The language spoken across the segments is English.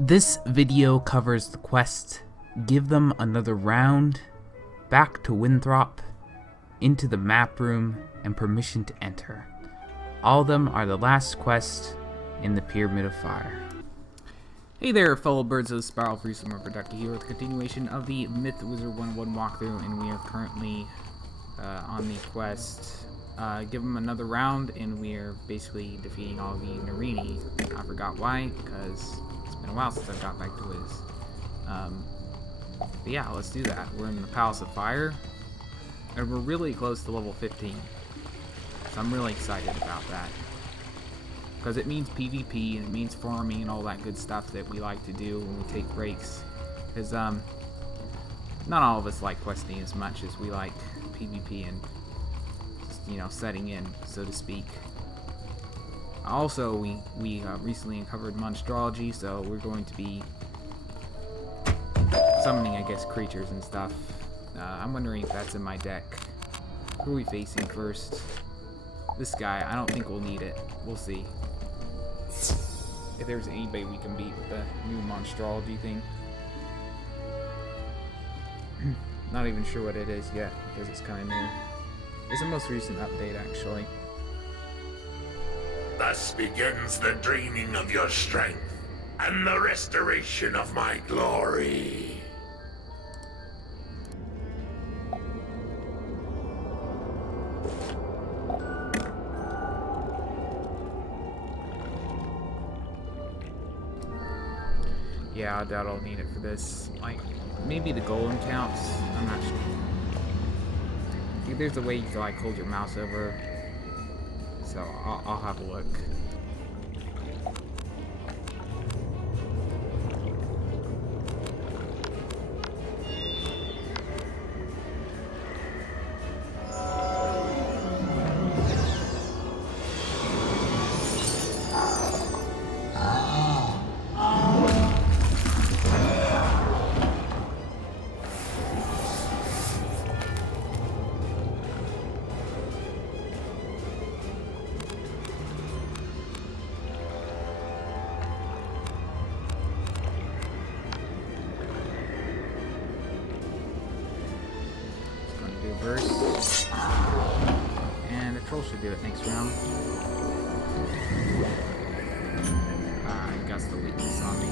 This video covers the quest, Give Them Another Round, Back to Winthrop, Into the Map Room, and Permission to Enter. All of them are the last quest in the Pyramid of Fire. Hey there, fellow birds of the Spiral Free Summer Productive here with a continuation of the Myth Wizard 101 walkthrough, and we are currently on the quest Give Them Another Round, and we are basically defeating all the Narini. I forgot why, because it's been a while since I've got back to Wiz. But yeah, let's do that. We're in the Palace of Fire, and we're really close to level 15. So I'm really excited about that. Because it means PvP, and it means farming and all that good stuff that we like to do when we take breaks. Because not all of us like questing as much as we like PvP and just, you know, setting in, so to speak. Also, we recently uncovered monstrology, so we're going to be summoning, I guess, creatures and stuff. I'm wondering if that's in my deck. Who are we facing first? This guy. I don't think we'll need it. We'll see. If there's anybody we can beat with the new monstrology thing. Not even sure what it is yet, because it's kind of new. It's the most recent update, actually. Thus begins the draining of your strength, and the restoration of my glory. Yeah, I doubt I'll need it for this. Like, maybe the golem counts. I'm not sure. I think there's a way you can, like, hold your mouse over. So, I'll have a look. Burst. And the troll should do it next round. I got the weakness on me.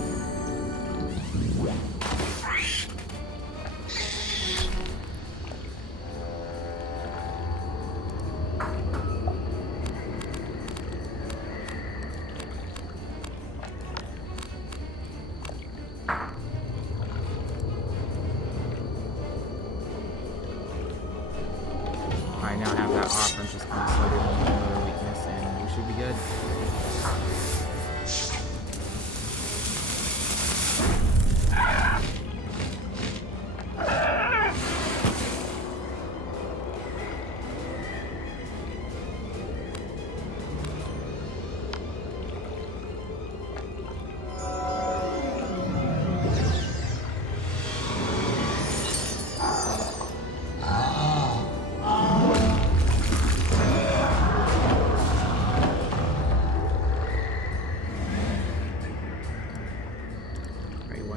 I now have that offense just kind of flooded in another weakness, and we should be good.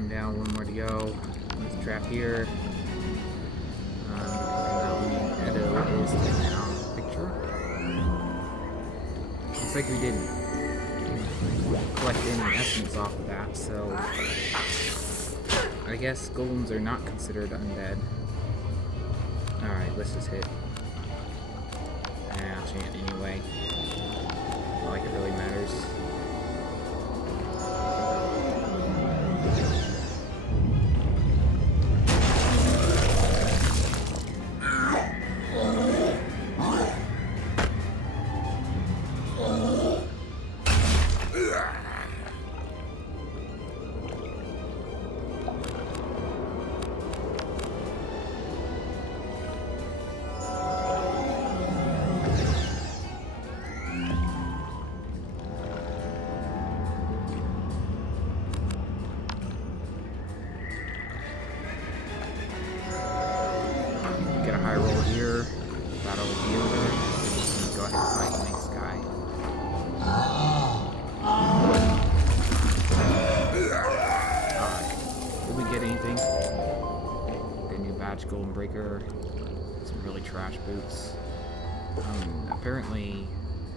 Down, one more to go. Let's trap here. And now Edo is taking out the picture. Looks like we didn't collect any essence off of that, so I guess golems are not considered undead. Alright, let's just hit. I'll chant anyway. Not like it really matters. sticker, some really trash boots. Apparently,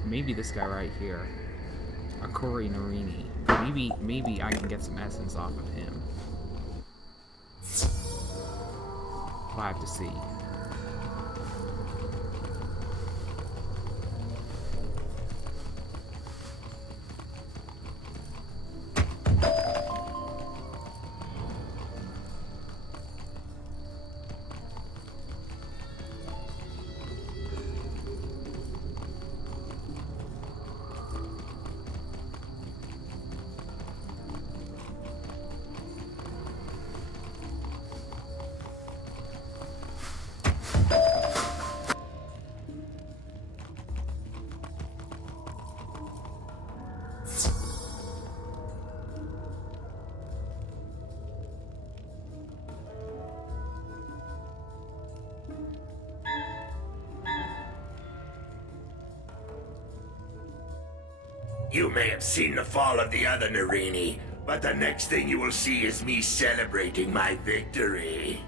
maybe this guy right here, a Corey Narini. Maybe I can get some essence off of him. We'll have to see. You may have seen the fall of the other Narini, but the next thing you will see is me celebrating my victory.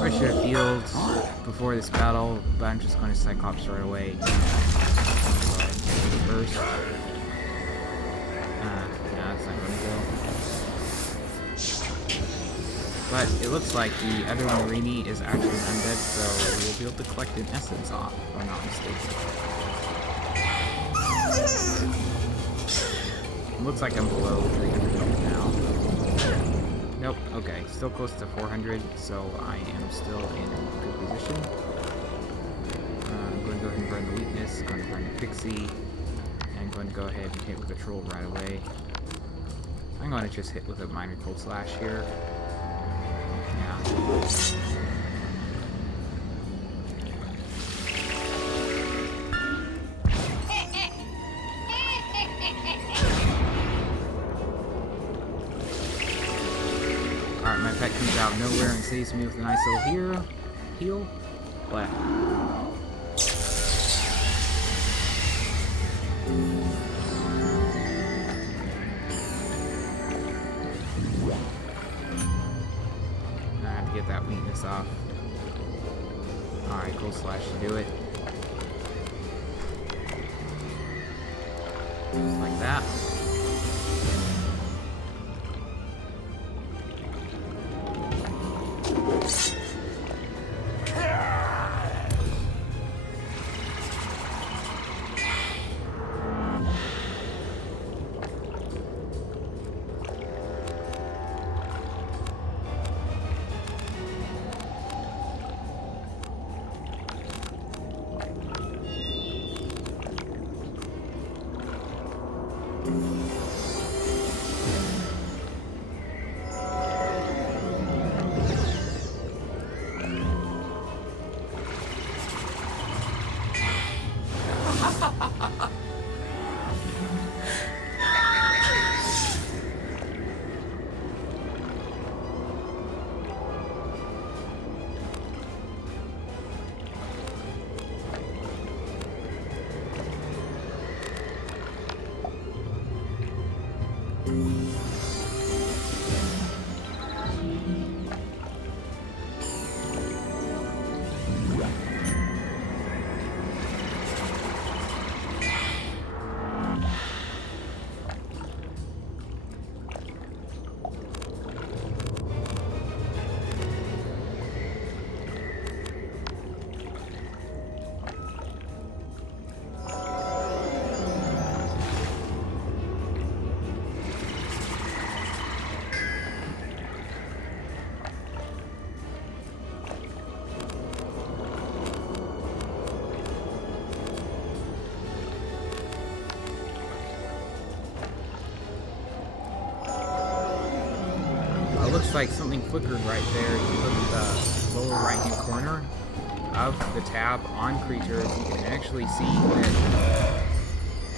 I should have healed before this battle, but I'm just going to Cyclops right away. First. Nah, that's not going to go. But it looks like the other Narini is actually undead, so we'll be able to collect an essence off, if I'm not mistaken. It looks like I'm below 300 health now. Nope, okay, still close to 400, so I am still in good position. I'm going to go ahead and burn the weakness, going to burn the pixie, and going to go ahead and hit with the troll right away. I'm going to just hit with a minor cold slash here. Yeah. Alright, my pet comes out nowhere and saves me with a nice little heal. Left. I have to get that weakness off. Alright, cold slash to do it. Just like that. Looks like something flickered right there. If you look at the lower right hand corner, of the tab on creatures, you can actually see that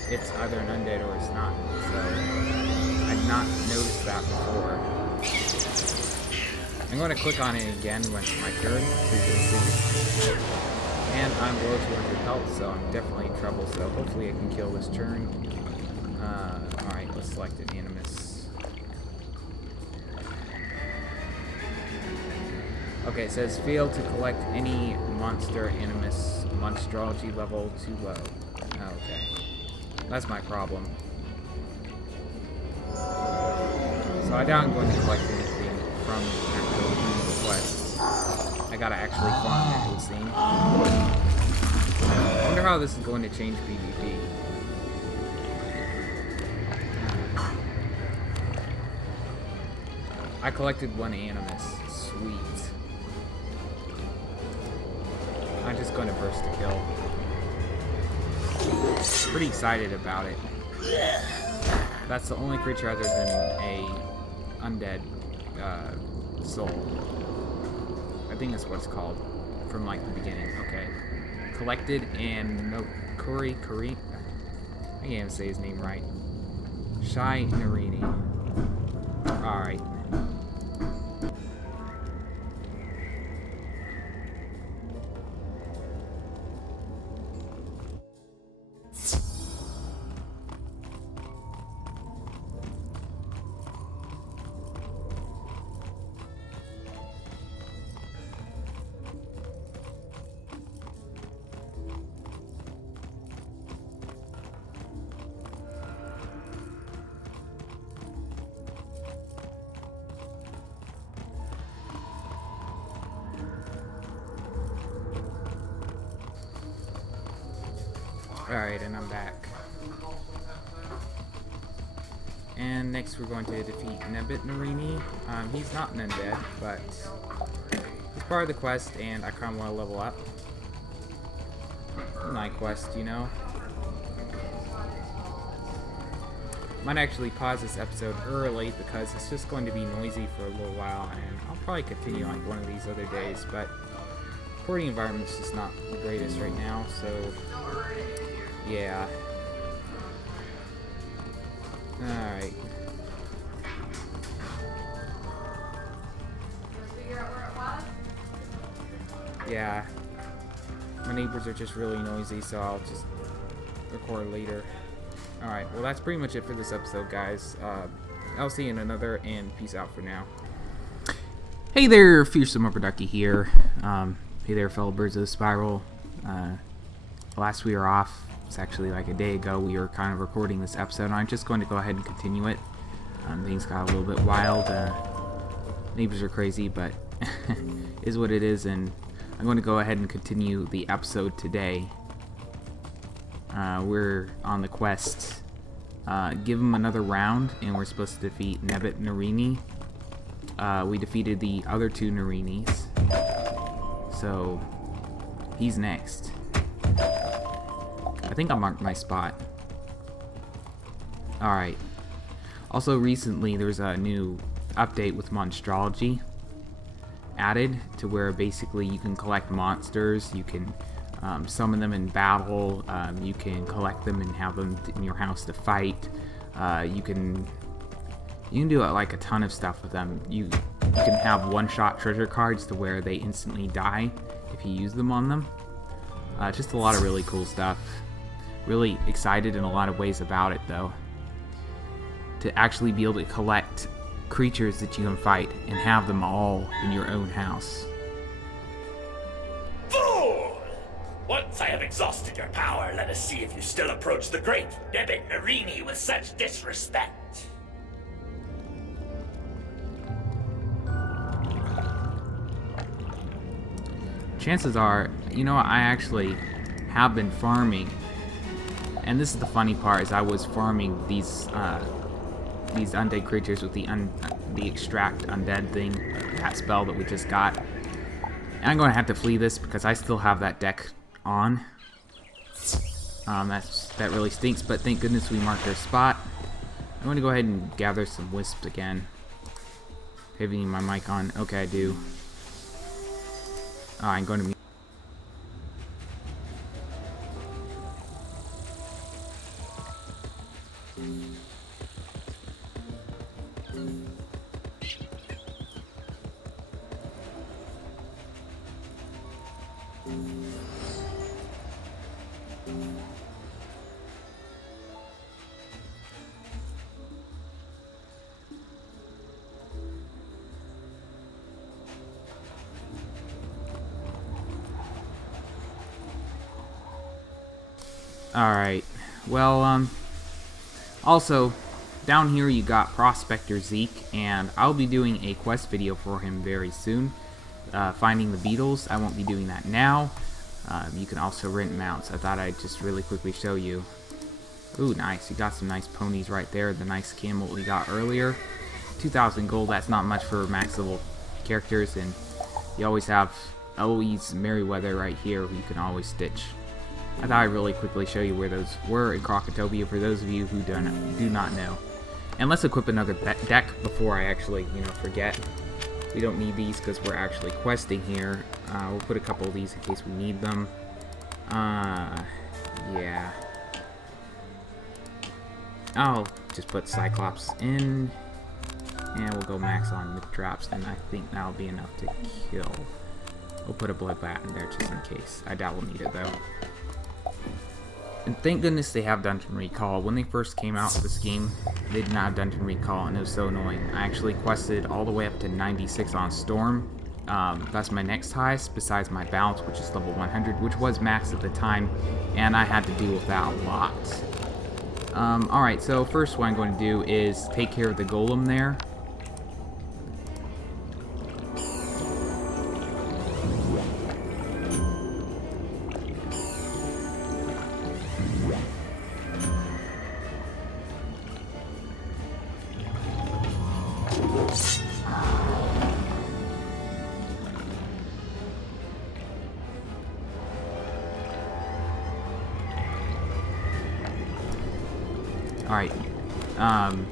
it's either an undead or it's not. So I'd not noticed that before. I'm going to click on it again when it's my turn, so you can see. And I'm below 200 health, so I'm definitely in trouble, so hopefully I can kill this turn. Alright, let's select an animus. Okay, it says fail to collect any monster animus, monstrology level too low. Okay. That's my problem. So I doubt I'm going to collect anything from actual doing the quest. I gotta actually farm it, it would seem. I wonder how this is going to change PvP. I collected one animus. Sweet. I'm just going to burst to kill. Pretty excited about it. That's the only creature other than a undead soul. I think that's what it's called from like the beginning. Okay. Collected and no Kuri. I can't even say his name right. Shai Narini. Alright. Alright, and I'm back. And next we're going to defeat Nebit Narini. He's not an undead, but he's part of the quest, and I kind of want to level up. Night quest, you know. Might actually pause this episode early because it's just going to be noisy for a little while, and I'll probably continue on one of these other days, but recording environment's just not the greatest right now, so yeah. Alright. Yeah. My neighbors are just really noisy, so I'll just record later. Alright, well that's pretty much it for this episode, guys. I'll see you in another, and peace out for now. Hey there, Fearsome Upper Ducky here. Hey there, fellow birds of the spiral. Last we were off, it's actually like a day ago, we were kind of recording this episode, and I'm just going to go ahead and continue it. Things got a little bit wild. Neighbors are crazy, but is what it is, and I'm going to go ahead and continue the episode today. We're on the quest. Give him another round, and we're supposed to defeat Nebit Narini. We defeated the other two Narinis, so he's next. I think I marked my spot. Alright. Also, recently there's a new update with monstrology added to where basically you can collect monsters, you can summon them in battle, you can collect them and have them in your house to fight. You can do like a ton of stuff with them. You can have one-shot treasure cards to where they instantly die if you use them on them. Just a lot of really cool stuff. Really excited in a lot of ways about it, though. To actually be able to collect creatures that you can fight and have them all in your own house. Fool! Once I have exhausted your power, let us see if you still approach the great Nebit Narini with such disrespect. Chances are, you know, I actually have been farming, and this is the funny part, is I was farming these undead creatures with the extract undead thing, that spell that we just got. And I'm going to have to flee this because I still have that deck on. That really stinks, but thank goodness we marked our spot. I'm going to go ahead and gather some wisps again. Having my mic on. Okay, I do. I'm going to Alright, well, also, down here you got Prospector Zeke, and I'll be doing a quest video for him very soon. Finding the beetles, I won't be doing that now. You can also rent mounts. I thought I'd just really quickly show you. Ooh, nice. You got some nice ponies right there. The nice camel we got earlier. 2,000 gold, that's not much for max level characters, and you always have Eloise Merryweather right here who you can always stitch. I thought I'd really quickly show you where those were in Krokotopia for those of you who do not know. And let's equip another deck before I actually, forget. We don't need these because we're actually questing here. We'll put a couple of these in case we need them. Yeah. I'll just put Cyclops in, and we'll go max on myth traps, and I think that'll be enough to kill. We'll put a bloodbat in there just in case. I doubt we'll need it though. And thank goodness they have Dungeon Recall. When they first came out with this game, they did not have Dungeon Recall, and it was so annoying. I actually quested all the way up to 96 on Storm. That's my next highest, besides my Bounce, which is level 100, which was max at the time, and I had to deal with that a lot. Alright, so first what I'm going to do is take care of the golem there. Alright, I'm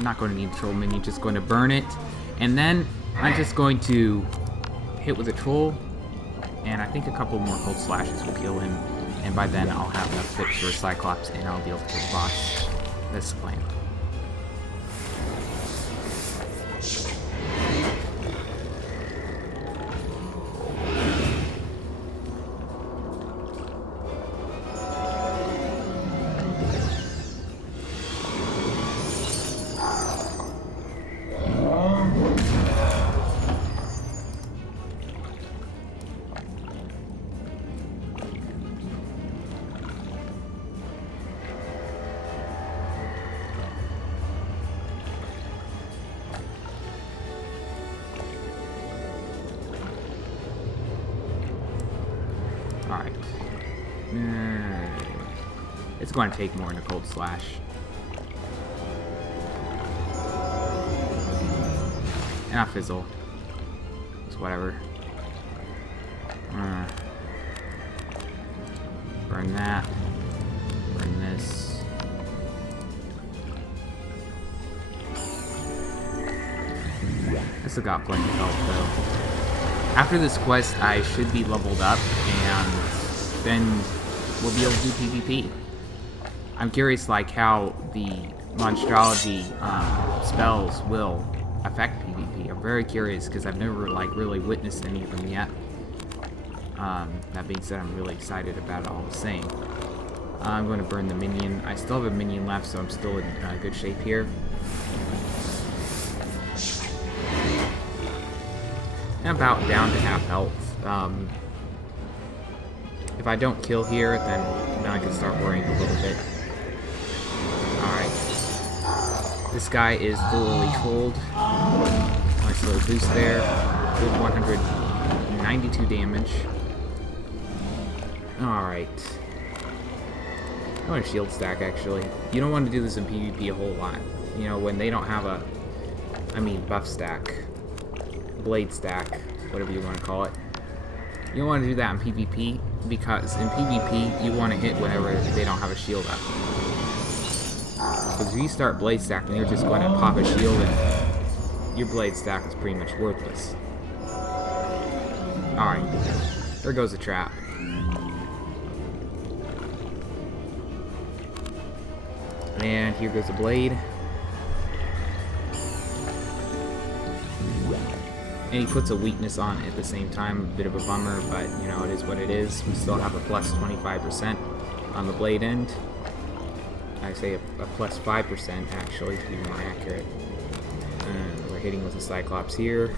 not going to need a troll minion, just going to burn it, and then I'm just going to hit with a troll, and I think a couple more cold slashes will kill him, and by then I'll have enough fix for a Cyclops, and I'll be able to kill the boss. That's the plan. Alright. It's going to take more than a cold slash. And I'll fizzle. It's whatever. Burn that. Burn this. I still got plenty of health though. After this quest, I should be leveled up, and then we'll be able to do PvP. I'm curious, like, how the monstrology spells will affect PvP. I'm very curious, because I've never, like, really witnessed any of them yet. That being said, I'm really excited about it all the same. I'm going to burn the minion. I still have a minion left, so I'm still in good shape here. About down to half health. If I don't kill here, then I can start worrying a little bit. Alright. This guy is thoroughly trolled. Nice little boost there. Good 192 damage. Alright. I want a shield stack, actually. You don't want to do this in PvP a whole lot. You know, when they don't have a... buff stack. Blade stack, whatever you want to call it. You don't want to do that in PvP, because in PvP, you want to hit whenever they don't have a shield up. Because if you start blade stacking, you're just going to pop a shield, and your blade stack is pretty much worthless. Alright, there goes the trap. And here goes the blade. And he puts a weakness on it at the same time. A bit of a bummer, but you know, it is what it is. We still have a plus 25% on the blade end. I say a plus 5% actually, to be more accurate. And we're hitting with the Cyclops here.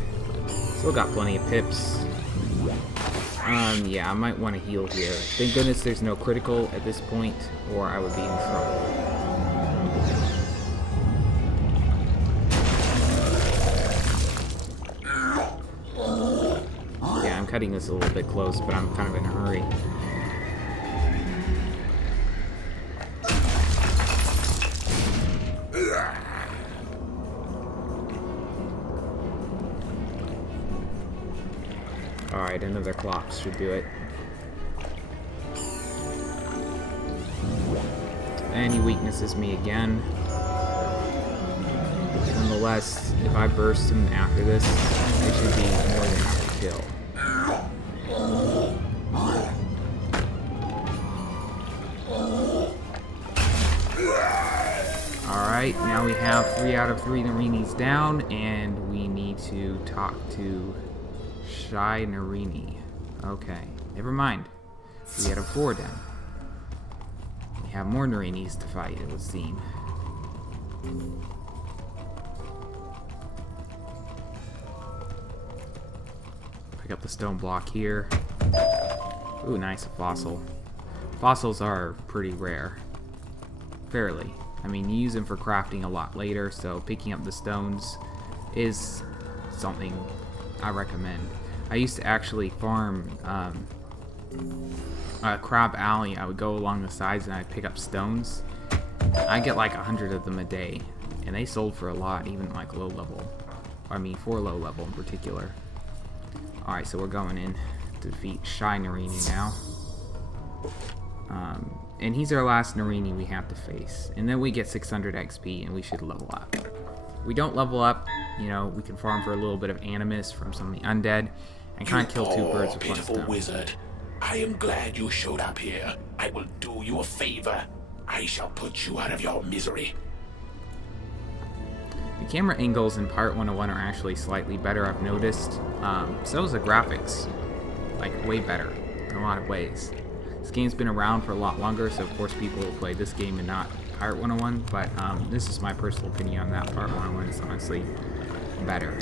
Still got plenty of pips. Yeah, I might want to heal here. Thank goodness there's no critical at this point, or I would be in trouble. Yeah, I'm cutting this a little bit close, but I'm kind of in a hurry. Alright, another Clops should do it. And he weaknesses me again. Nonetheless, if I burst him after this, it should be more than enough to kill. Alright, now we have 3 out of 3 Narinis down, and we need to talk to Shy Narini. Okay, never mind. 3 out of 4 then. We have more Narinis to fight, it would seem. Pick up the stone block here. Ooh, nice, a fossil. Fossils are pretty rare. Fairly. I mean, you use them for crafting a lot later, so picking up the stones is something I recommend. I used to actually farm Crab Alley. I would go along the sides and I'd pick up stones. I get like 100 of them a day, and they sold for a lot, even like low level. I mean, for low level in particular. Alright, so we're going in to defeat Shy Narini now. And he's our last Narini we have to face. And then we get 600 XP and we should level up. If we don't level up, you know, we can farm for a little bit of animus from some of the undead and kind of kill 2 birds with 1 stone. Wizard, I am glad you showed up here. I will do you a favor. I shall put you out of your misery. The camera angles in part 101 are actually slightly better, I've noticed. So is the graphics. Like, way better in a lot of ways. This game's been around for a lot longer, so of course people will play this game and not Part 101, but this is my personal opinion on that. Part 101 is honestly better.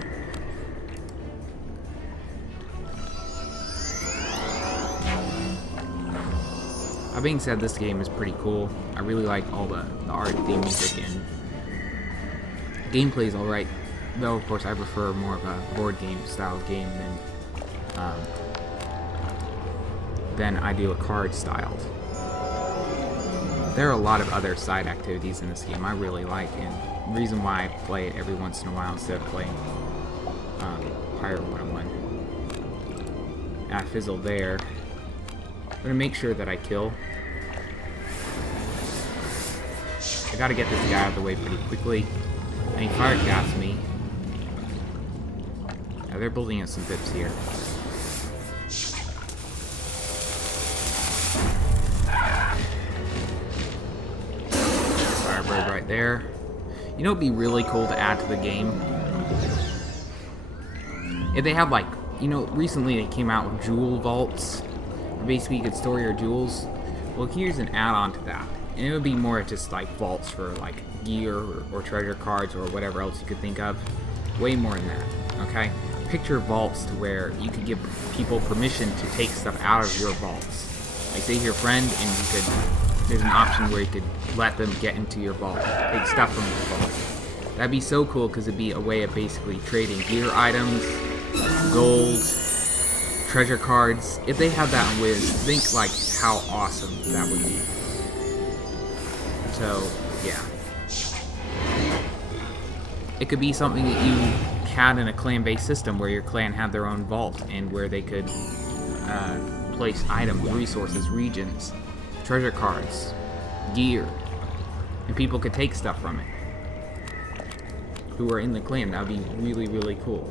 That being said, this game is pretty cool. I really like all the art, theme music, and gameplay is alright. Though, of course, I prefer more of a board game style game than I do a card styled. There are a lot of other side activities in this game I really like, and the reason why I play it every once in a while instead of playing Pirate 101. I fizzle there. I'm gonna make sure that I kill. I gotta get this guy out of the way pretty quickly. And he fire casts me. Now they're building up some pips here. Firebird right there. You know, it'd be really cool to add to the game if they had, like, you know, recently they came out with jewel vaults. Basically, you could store your jewels. Well, here's an add-on to that, and it would be more just like vaults for like gear or treasure cards or whatever else you could think of. Way more than that. Okay, picture vaults to where you could give people permission to take stuff out of your vaults. Like, say your friend, and you could. There's an option where you could let them get into your vault, take stuff from your vault. That'd be so cool because it'd be a way of basically trading gear items, gold, treasure cards. If they had that in Wiz, think like how awesome that would be. So, yeah. It could be something that you had in a clan-based system where your clan had their own vault and where they could place items, resources, regions, treasure cards, gear, and people could take stuff from it who are in the clan. That would be really, really cool.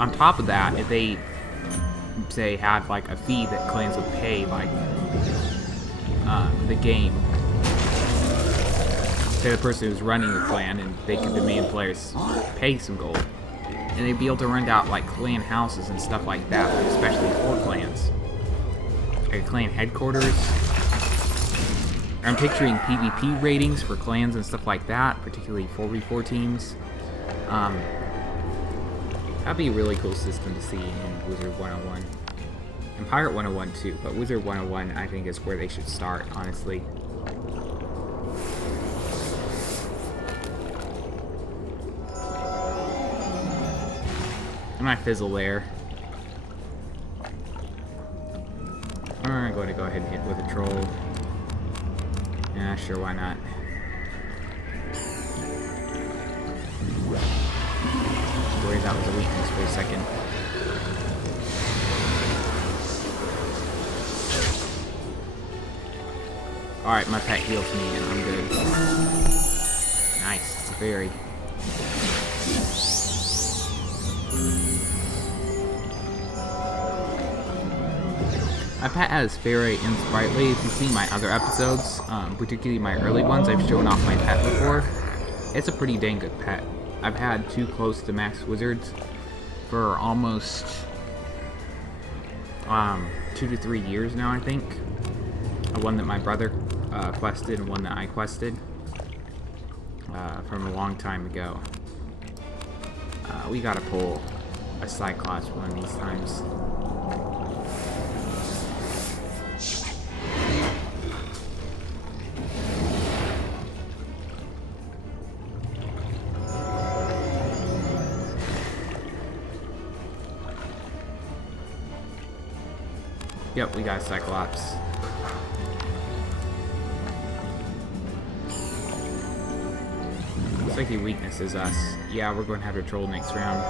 On top of that, if they, say, had like a fee that clans would pay, like the game say the person who's running the clan, and they could demand players pay some gold. And they'd be able to rent out like clan houses and stuff like that, especially for clans. Like clan headquarters. I'm picturing PvP ratings for clans and stuff like that, particularly 4v4 teams. That'd be a really cool system to see in Wizard 101. And Pirate 101 too, but Wizard 101 I think is where they should start, honestly. I might fizzle there. I'm going to go ahead and hit with a troll. Yeah, sure, why not? Worried that was a weakness for a second. Alright, my pet heals me and I'm good. Nice, it's a fairy. My pet has fairy and sprightly. If you've seen my other episodes, particularly my early ones, I've shown off my pet before. It's a pretty dang good pet. I've had 2 close to max wizards for almost 2 to 3 years now, I think. One that my brother quested and one that I quested from a long time ago. We gotta pull a Cyclops one of these times. Yep, we got Cyclops. Looks like the weakness is us. Yeah, we're going to have to troll next round.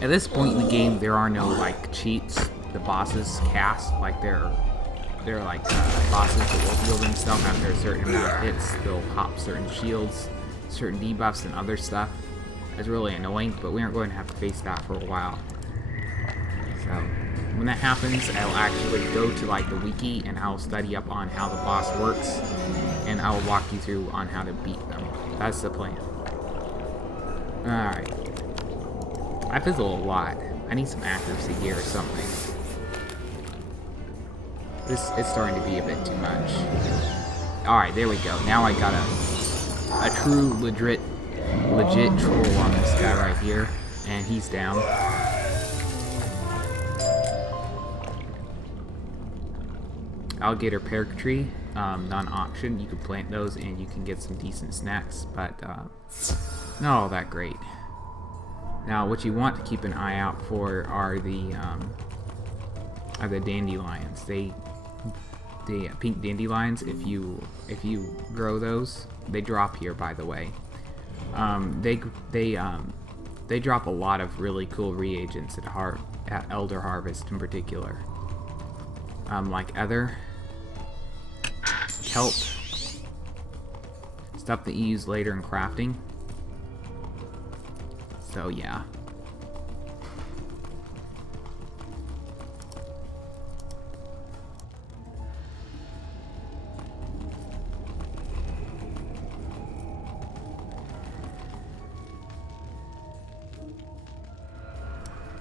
At this point in the game, there are no like cheats. The bosses cast like they're like bosses that will heal themselves after a certain amount of hits. They'll hop certain shields, certain debuffs, and other stuff. It's really annoying, but we aren't going to have to face that for a while. So when that happens, I'll actually go to like the wiki and I'll study up on how the boss works, and I will walk you through on how to beat them. That's the plan. Alright. I fizzle a lot. I need some accuracy here or something. It's starting to be a bit too much. Alright, there we go. Now I got a true legit troll on this guy right here, and he's down. Alligator pear tree, non-auction. You can plant those and you can get some decent snacks, but not all that great. Now, what you want to keep an eye out for are the dandelions. The pink dandelions. If you grow those, they drop here. By the way, they drop a lot of really cool reagents at Elder Harvest in particular. Like Ether, kelp, stuff that you use later in crafting. So yeah.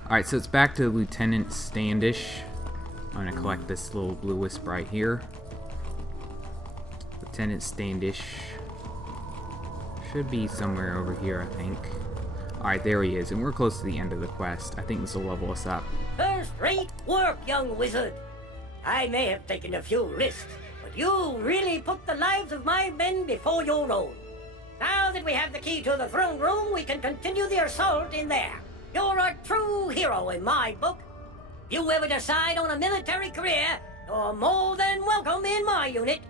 Alright, so it's back to Lieutenant Standish. I'm going to collect this little blue wisp right here. Lieutenant Standish should be somewhere over here, I think. Alright, there he is, and we're close to the end of the quest. I think this will level us up. First-rate work, young wizard. I may have taken a few risks, but you really put the lives of my men before your own. Now that we have the key to the throne room, we can continue the assault in there. You're a true hero in my book. If you ever decide on a military career, you're more than welcome in my unit.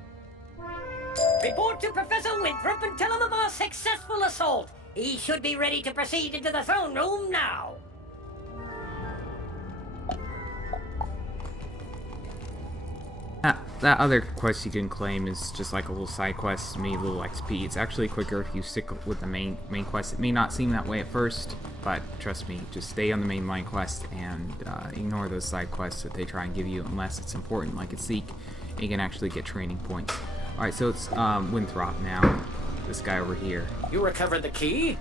Report to Professor Winthrop and tell him of our successful assault. He should be ready to proceed into the throne room now. that other quest you can claim is just like a little side quest, maybe a little XP. It's actually quicker if you stick with the main quest. It may not seem that way at first, but trust me, just stay on the main line quest and ignore those side quests that they try and give you unless it's important, like at Seek, and you can actually get training points. Alright, so it's Winthrop now, this guy over here. You recovered the key?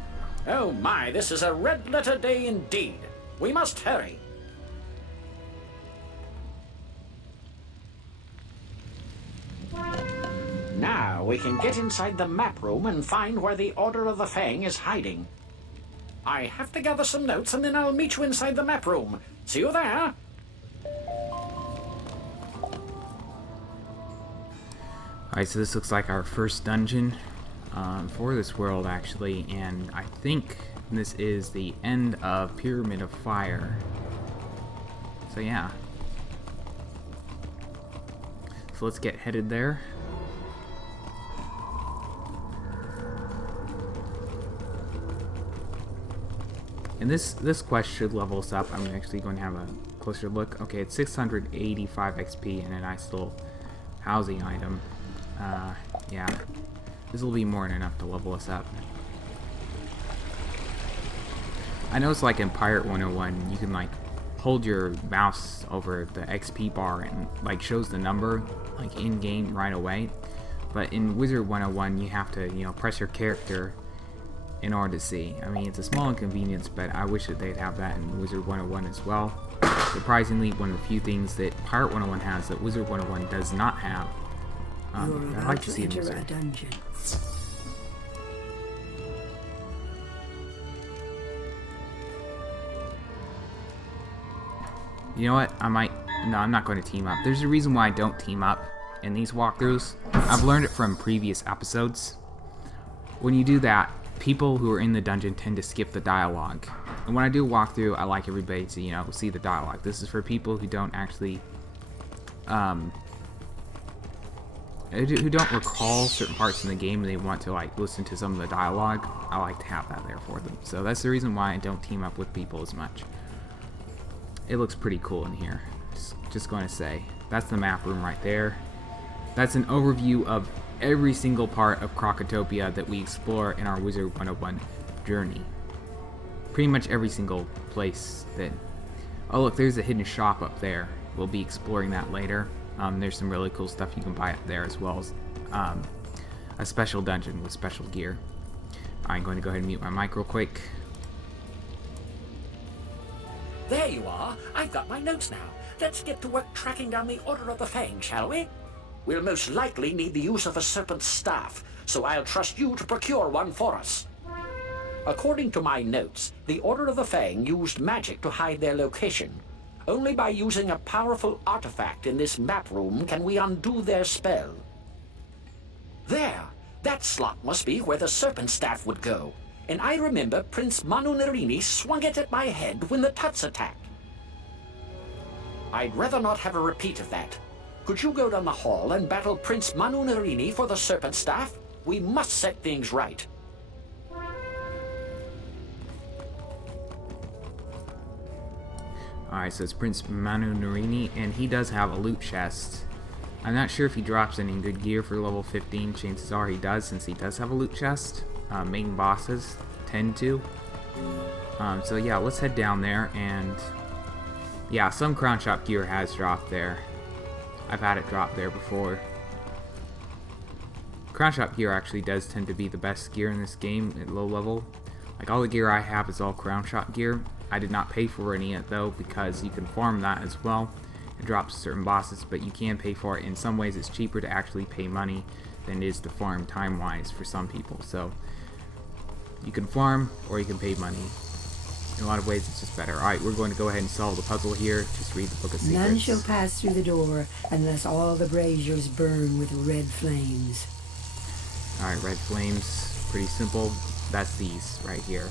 Oh my, this is a red letter day indeed. We must hurry. Now we can get inside the map room and find where the Order of the Fang is hiding. I have to gather some notes and then I'll meet you inside the map room. See you there. Alright, so this looks like our first dungeon for this world, actually, and I think this is the end of Pyramid of Fire. So yeah. So let's get headed there. And this quest should level us up. I'm actually going to have a closer look. Okay, it's 685 XP and a nice little housing item. Yeah, this will be more than enough to level us up. I know it's like in Pirate 101, you can like hold your mouse over the XP bar and like shows the number like in game right away. But in Wizard 101, you have to, you know, press your character in order to see. I mean, it's a small inconvenience, but I wish that they'd have that in Wizard 101 as well. Surprisingly, one of the few things that Pirate 101 has that Wizard 101 does not have. I'd like to see it in Wizard. A dungeon. You know what? No, I'm not going to team up. There's a reason why I don't team up in these walkthroughs. I've learned it from previous episodes. When you do that, people who are in the dungeon tend to skip the dialogue. And when I do a walkthrough, I like everybody to, you know, see the dialogue. This is for people who don't actually, who don't recall certain parts in the game and they want to, like, listen to some of the dialogue. I like to have that there for them. So that's the reason why I don't team up with people as much. It looks pretty cool in here. Just going to say. That's the map room right there. That's an overview of every single part of Crocotopia that we explore in our Wizard 101 journey. Pretty much every single place that... Oh look, there's a hidden shop up there. We'll be exploring that later. There's some really cool stuff you can buy up there, as well as a special dungeon with special gear. I'm going to go ahead and mute my mic real quick. There you are. I've got my notes now. Let's get to work tracking down the Order of the Fang, shall we? We'll most likely need the use of a serpent's staff, so I'll trust you to procure one for us. According to my notes, the Order of the Fang used magic to hide their location. Only by using a powerful artifact in this map room can we undo their spell. There! That slot must be where the serpent staff would go. And I remember Prince Manu Narini swung it at my head when the Tuts attacked. I'd rather not have a repeat of that. Could you go down the hall and battle Prince Manu Narini for the serpent staff? We must set things right. Alright, so it's Prince Manu Narini, and he does have a loot chest. I'm not sure if he drops any good gear for level 15. Chances are he does, since he does have a loot chest. Main bosses tend to. So yeah, let's head down there, and yeah, some Crown Shop gear has dropped there. I've had it drop there before. Crown Shop gear actually does tend to be the best gear in this game at low level. Like, all the gear I have is all Crown Shop gear. I did not pay for any yet though, because you can farm that as well. It drops certain bosses, but you can pay for it. In some ways it's cheaper to actually pay money than it is to farm time-wise for some people. So you can farm or you can pay money. In a lot of ways it's just better. Alright, we're going to go ahead and solve the puzzle here. Just read the Book of Secrets. None shall pass through the door unless all the braziers burn with red flames. Alright, red flames. Pretty simple. That's these right here.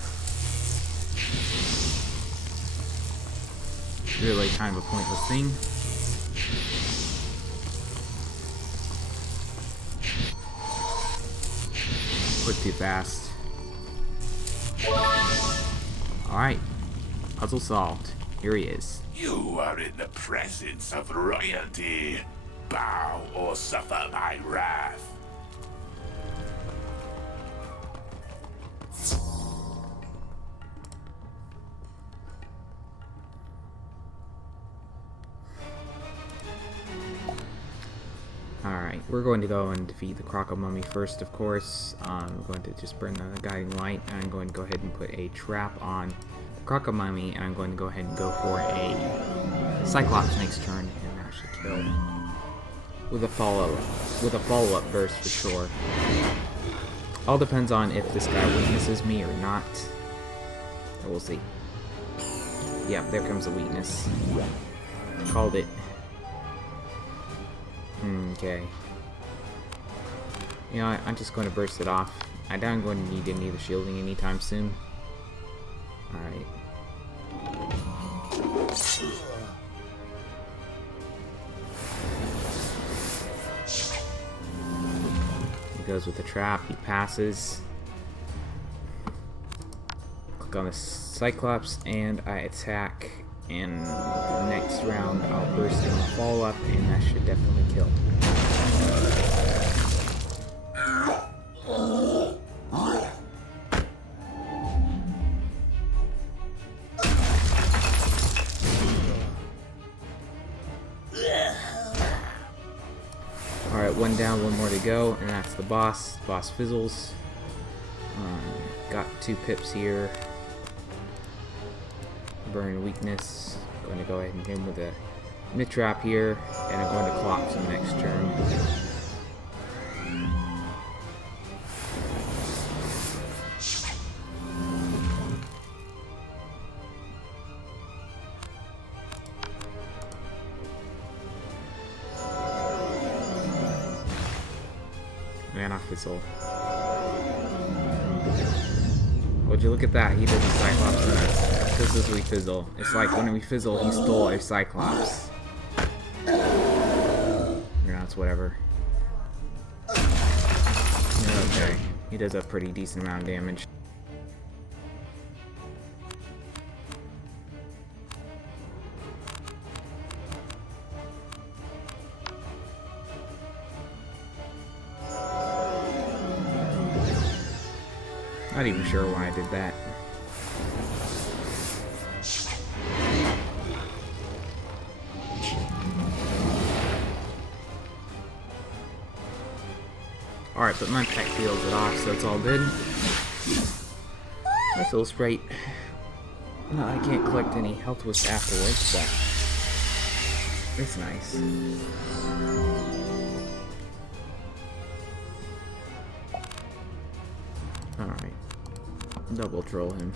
Really kind of a pointless thing. Click too fast. Alright. Puzzle solved. Here he is. You are in the presence of royalty. Bow or suffer my wrath. Alright, we're going to go and defeat the Croco Mummy first, of course. I'm going to just burn the Guiding Light, and I'm going to go ahead and put a trap on the Croco Mummy, and I'm going to go ahead and go for a Cyclops next turn, and that should kill. With a follow-up burst for sure. All depends on if this guy weaknesses me or not. But we'll see. Yep, there comes the weakness. Called it. Okay. You know what, I'm just going to burst it off. I doubt I'm going to need any of the shielding anytime soon. Alright. He goes with the trap, he passes. Click on the Cyclops and I attack. And the next round I'll burst in a follow-up, and that should definitely kill. Alright, one down, one more to go, and that's the boss. The boss fizzles. Got 2 pips here. Burn weakness. I'm going to go ahead and hit him with a mid-trap here, and I'm going to collapse him next turn. Man, I fizzle. Would you look at that? He does a Cyclops on us. This is we fizzle. It's like when we fizzle, he stole a Cyclops. Yeah, it's whatever. Okay, he does a pretty decent amount of damage. Not even sure why I did that. Alright, but my pet heals it off, so it's all good. Nice little sprite. No, I can't collect any health wisps afterwards, but it's nice. Alright. Double troll him.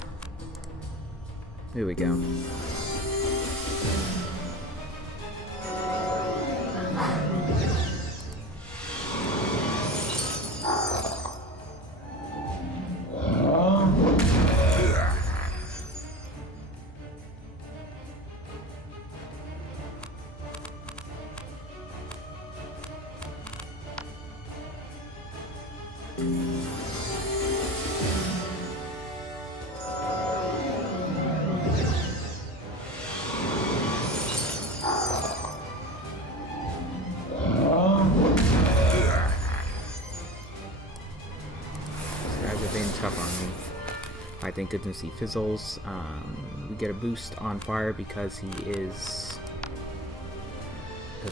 Here we go. Tough on me. I thank goodness he fizzles. We get a boost on fire because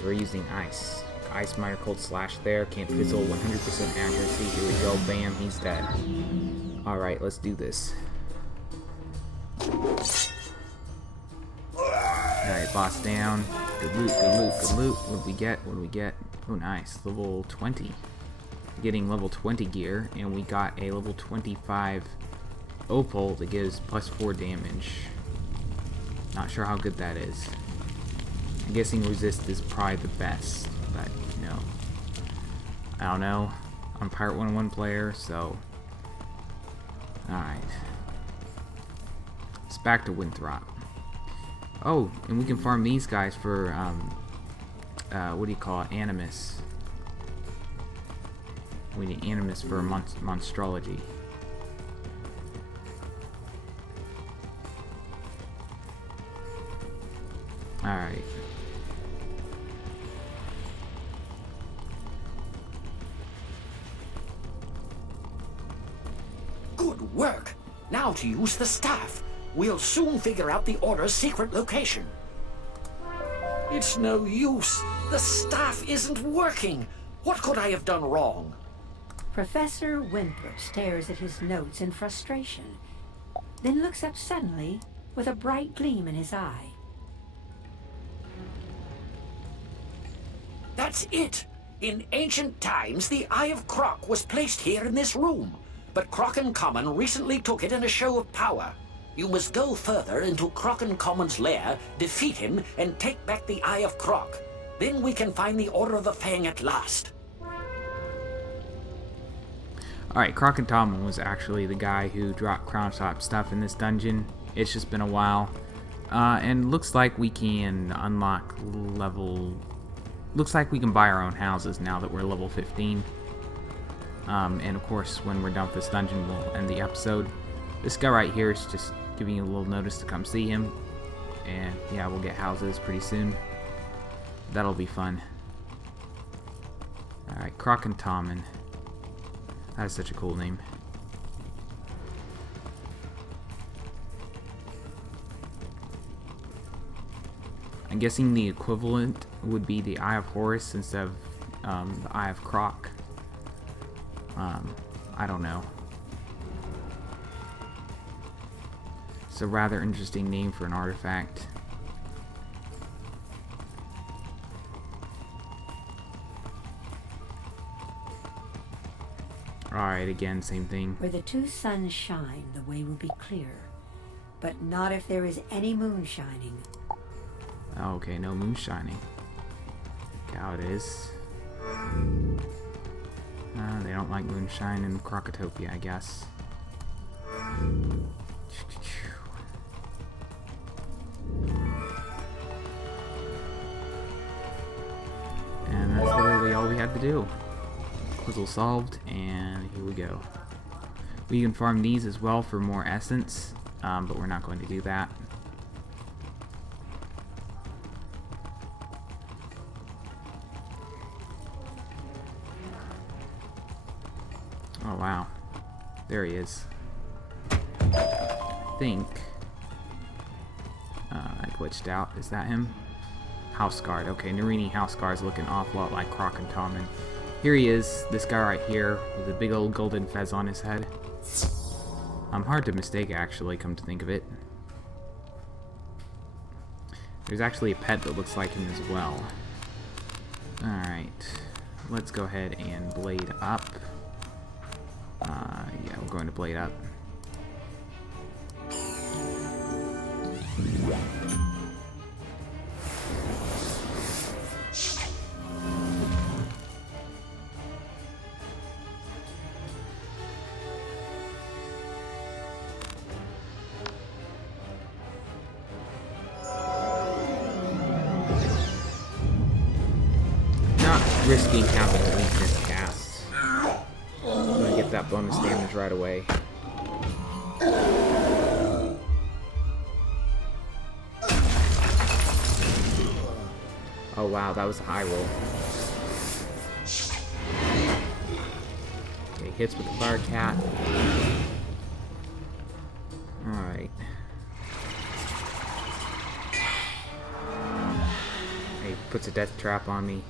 we're using ice. Ice Minor Cold Slash there. Can't fizzle. 100% accuracy. Here we go. Bam. He's dead. Alright, let's do this. Alright, boss down. Good loot, good loot, good loot. What do we get? What do we get? Oh, nice. Level 20. Getting level 20 gear, and we got a level 25 opal that gives +4 damage. Not sure how good that is. I'm guessing resist is probably the best, but you know, I don't know. I'm Pirate 101 player, so alright. It's back to Winthrop. Oh, and we can farm these guys for what do you call it? Animus. We need Animus for monstrology. Alright. work. Now to use the staff. We'll soon figure out the Order's secret location. It's no use. The staff isn't working. What could I have done wrong? Professor Winthrop stares at his notes in frustration, then looks up suddenly with a bright gleam in his eye. That's it! In ancient times, the Eye of Croc was placed here in this room, but Croc-and-Common recently took it in a show of power. You must go further into Croc-and-Common's lair, defeat him, and take back the Eye of Croc. Then we can find the Order of the Fang at last. Alright, Croc-and-Common was actually the guy who dropped Crown Shop stuff in this dungeon. It's just been a while. And looks like we can unlock level... Looks like we can buy our own houses now that we're level 15. And of course, when we're done with this dungeon, we'll end the episode. This guy right here is just giving you a little notice to come see him. And yeah, we'll get houses pretty soon. That'll be fun. Alright, Croc-and-Common. That is such a cool name. I'm guessing the equivalent would be the Eye of Horus instead of the Eye of Croc. I don't know. It's a rather interesting name for an artifact. Alright, again, same thing. Where the two suns shine, the way will be clear. But not if there is any moon shining. Oh, okay, no moon shining. Look how it is. They don't like moonshine in Crocotopia, I guess. And that's literally all we had to do. Puzzle solved, and here we go. We can farm these as well for more essence, but we're not going to do that. Oh wow, there he is. I think I glitched out. Is that him? House Guard. Okay, Narini House Guard is looking an awful lot like Croc-and-Common. Here he is, this guy right here with a big old golden fez on his head. Hard to mistake actually, come to think of it. There's actually a pet that looks like him as well. Alright, let's go ahead and blade up. Yeah, we're going to blade up. Not risking having a weakness cast. I'm gonna get that bonus damage right away. Oh wow, that was a high roll. Okay, hits with the fire cat. Alright. He puts a death trap on me.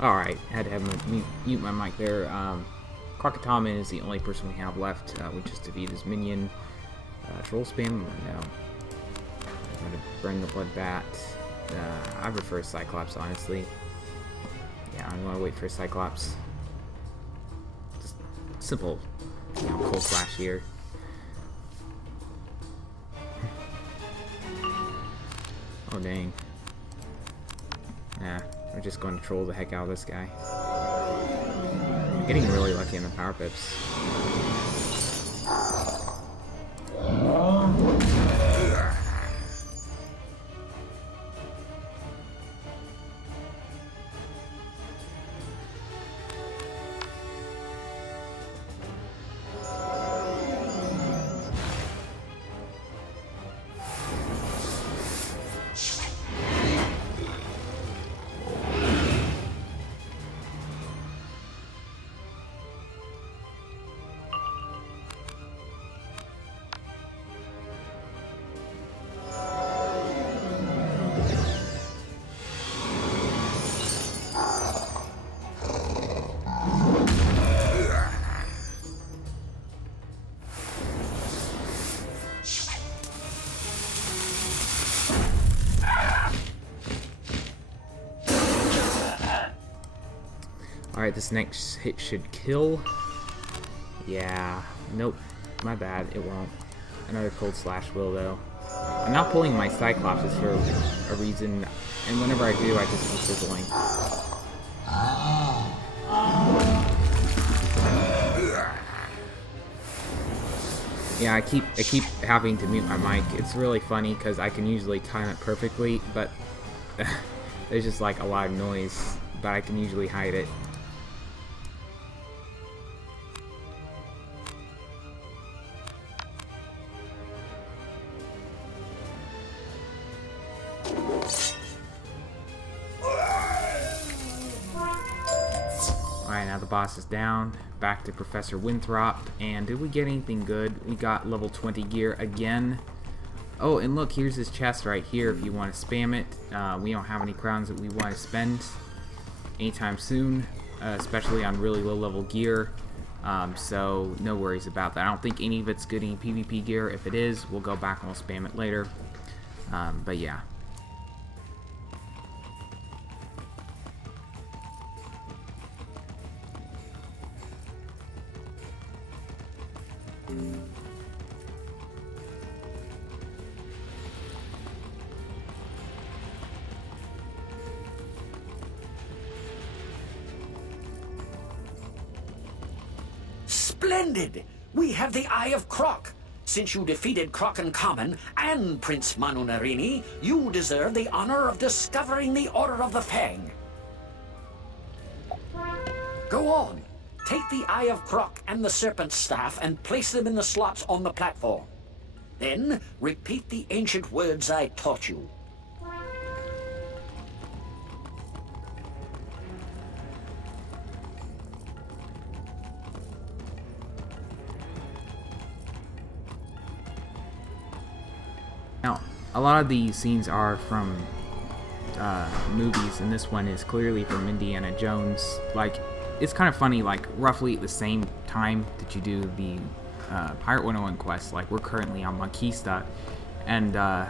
Alright, had to have mute my mic there. Croc-and-Common is the only person we have left. We just defeated his minion. Troll spam? No. I'm going to burn the blood bat. I prefer Cyclops, honestly. Yeah, I'm going to wait for Cyclops. Just simple, cold slash here. Oh, dang. Nah. We're just going to troll the heck out of this guy. I'm getting really lucky in the power pips. Alright, this next hit should kill. Yeah. Nope. My bad. It won't. Another Cold Slash will, though. I'm not pulling my Cyclops for a reason, and whenever I do, I just keep sizzling. Yeah, I keep having to mute my mic. It's really funny because I can usually time it perfectly, but there's just like a lot of noise, but I can usually hide it. Alright, now the boss is down. Back to Professor Winthrop. And did we get anything good? We got level 20 gear again. Oh, and look, here's his chest right here if you want to spam it. We don't have any crowns that we want to spend anytime soon, especially on really low level gear. So no worries about that. I don't think any of it's good in PvP gear. If it is, we'll go back and we'll spam it later. But yeah. Splendid! We have the Eye of Croc. Since you defeated Croc and Common and Prince Manu Narini, you deserve the honor of discovering the Order of the Fang. Go on. Take the Eye of Croc and the Serpent Staff and place them in the slots on the platform. Then, repeat the ancient words I taught you. Now, a lot of these scenes are from movies, and this one is clearly from Indiana Jones. Like, it's kind of funny, like, roughly at the same time that you do the Pirate 101 quest, like, we're currently on Monquista, and the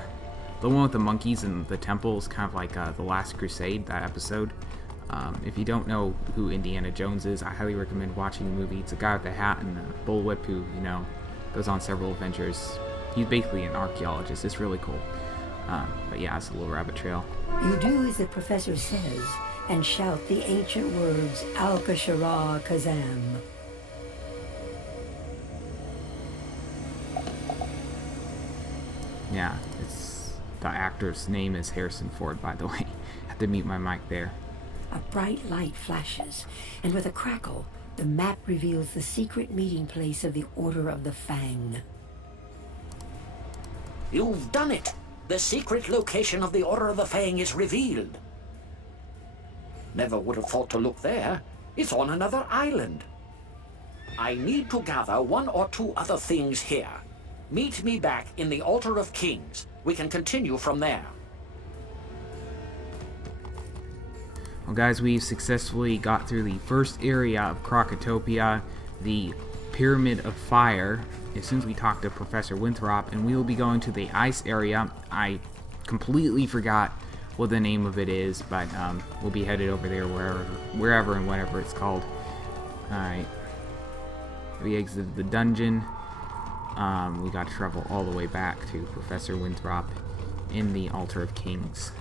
one with the monkeys and the temple is kind of like The Last Crusade, that episode. If you don't know who Indiana Jones is, I highly recommend watching the movie. It's a guy with a hat and a bullwhip who, you know, goes on several adventures. He's basically an archaeologist. It's really cool. But yeah, it's a little rabbit trail. You do as the professor says, and shout the ancient words, Al-Kashara Kazam. Yeah, it's the actor's name is Harrison Ford, by the way. I have to mute my mic there. A bright light flashes, and with a crackle, the map reveals the secret meeting place of the Order of the Fang. You've done it! The secret location of the Order of the Fang is revealed. Never would have thought to look there. It's on another island. I need to gather one or two other things here. Meet me back in the Altar of Kings. We can continue from there. Well, guys, we've successfully got through the first area of Crocotopia, the Pyramid of Fire, as soon as we talk to Professor Winthrop, and we will be going to the ice area. I completely forgot what the name of it is, but we'll be headed over there wherever and whenever it's called. Alright. We exited the dungeon. We got to travel all the way back to Professor Winthrop in the Altar of Kings.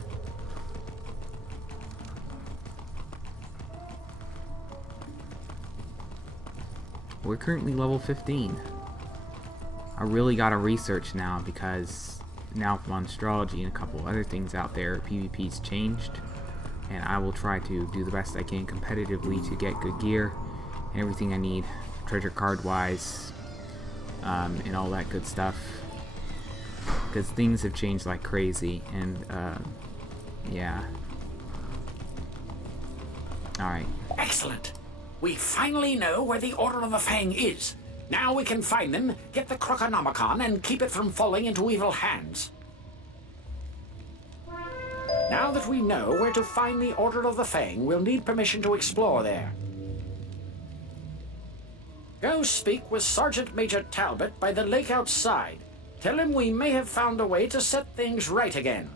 we're currently level 15. I really gotta research now, because now with Monstrology and a couple other things out there, PvP's changed, and I will try to do the best I can competitively to get good gear and everything I need, treasure card wise, and all that good stuff, because things have changed like crazy. And yeah. Alright. Excellent. We finally know where the Order of the Fang is. Now we can find them, get the Croconomicon, and keep it from falling into evil hands. Now that we know where to find the Order of the Fang, we'll need permission to explore there. Go speak with Sergeant Major Talbot by the lake outside. Tell him we may have found a way to set things right again.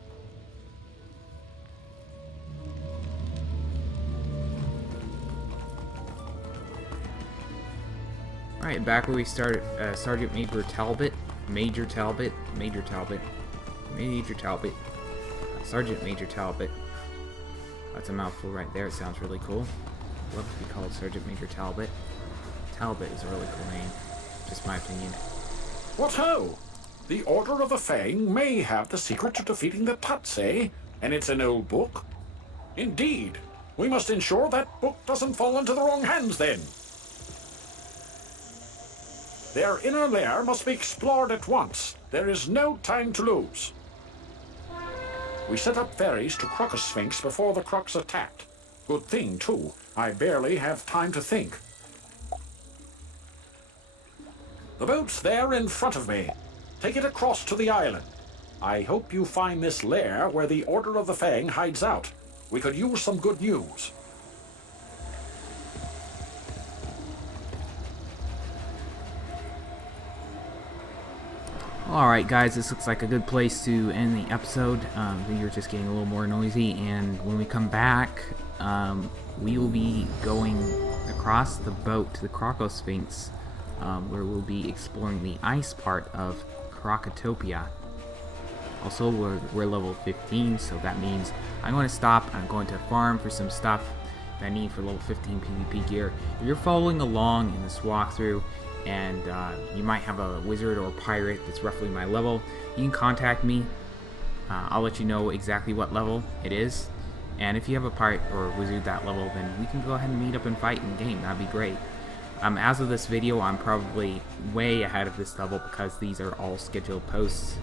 Alright, back where we started, Sergeant Major Talbot, Sergeant Major Talbot. That's a mouthful right there. It sounds really cool. I'd love to be called Sergeant Major Talbot. Talbot is a really cool name, just my opinion. What ho! The Order of the Fang may have the secret to defeating the Tuts, eh? And it's an old book? Indeed. We must ensure that book doesn't fall into the wrong hands then. Their inner lair must be explored at once. There is no time to lose. We set up ferries to Crocus-Sphinx before the Crocs attacked. Good thing, too. I barely have time to think. The boat's there in front of me. Take it across to the island. I hope you find this lair where the Order of the Fang hides out. We could use some good news. Alright guys, this looks like a good place to end the episode. We were just getting a little more noisy, and when we come back, we will be going across the boat to the Crocosphinx, where we'll be exploring the ice part of Crocotopia. Also, we're level 15, so that means I'm going to stop. I'm going to farm for some stuff that I need for level 15 PvP gear. If you're following along in this walkthrough, and you might have a wizard or pirate that's roughly my level, you can contact me. I'll let you know exactly what level it is, and if you have a pirate or a wizard that level, then we can go ahead and meet up and fight in game. That'd be great. As of this video, I'm probably way ahead of this level because these are all scheduled posts,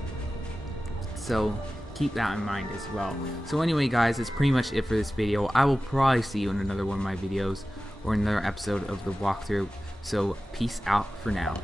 so keep that in mind as well. So anyway guys, that's pretty much it for this video. I will probably see you in another one of my videos or another episode of the walkthrough. So peace out for now.